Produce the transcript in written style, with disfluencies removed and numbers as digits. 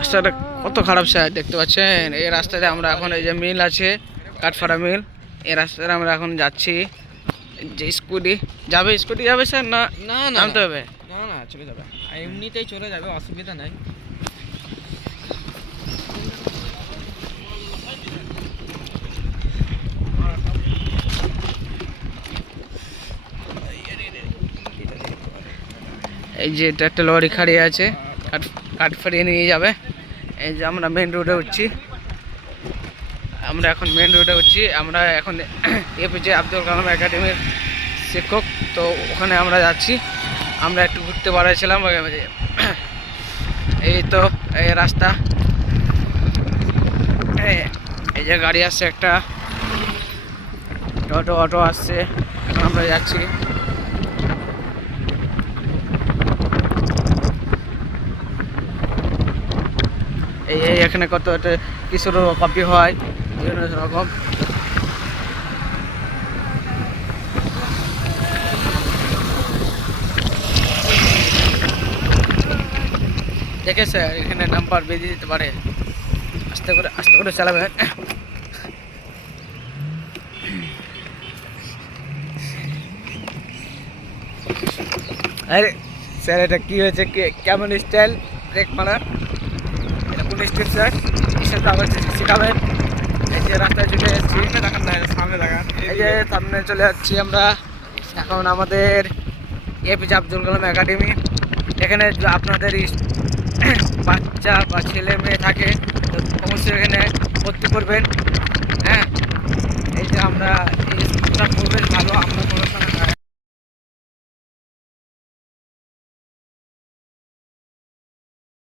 রাস্তাটা কত খারাপ স্যার, দেখতে পাচ্ছেন? এই রাস্তাতে আমরা এখন, এই যে মিল আছে, কাঠফাড়া মিল, এই রাস্তাতে আমরা এখন যাচ্ছি। যে স্কুটি যাবে, স্কুটি যাবে স্যার, না না না নামতে হবে? না না চলে যাবে, এমনিতেই চলে যাবে, অসুবিধা নাই। এই যে এটা একটা লরি খাড়িয়ে আছে, কাঠ ফাড়িয়ে নিয়ে যাবে। এই যে আমরা মেন রোডে উঠছি, আমরা এখন মেন রোডে উঠছি। আমরা এখন এপিজে আব্দুল কালাম একাডেমির শিক্ষক, তো ওখানে আমরা যাচ্ছি। আমরা একটু ঘুরতে বাড়াইছিলাম। এই তো এই রাস্তা, এই যে গাড়ি আসছে, একটা অটো আসছে, এখন আমরা যাচ্ছি। এই এখানে কত একটা কিছুর কপি হয়, বিভিন্ন রকম। দেখে স্যার, এখানে নাম্বার বেঁধে দিতে পারে, আস্তে করে চালাবেন। আরে স্যার, এটা কি হয়েছে? কেমন স্টাইল ব্রেক মারার? এটা কোন স্টাইল স্যার? কিসের কাগজ শিখাবেন? এই যে রাস্তায় চলে যাচ্ছি, এই যে সামনে চলে যাচ্ছি আমরা এখন আমাদের এপিজে আব্দুল কালাম একাডেমি। এখানে আপনাদের বাচ্চা বা ছেলে মেয়ে থাকে, তো অবশ্যই এখানে ভর্তি করবেন। হ্যাঁ, এই যে আমরা এই স্কুলটা খুব বেশ ভালো, আমরা পড়াশোনা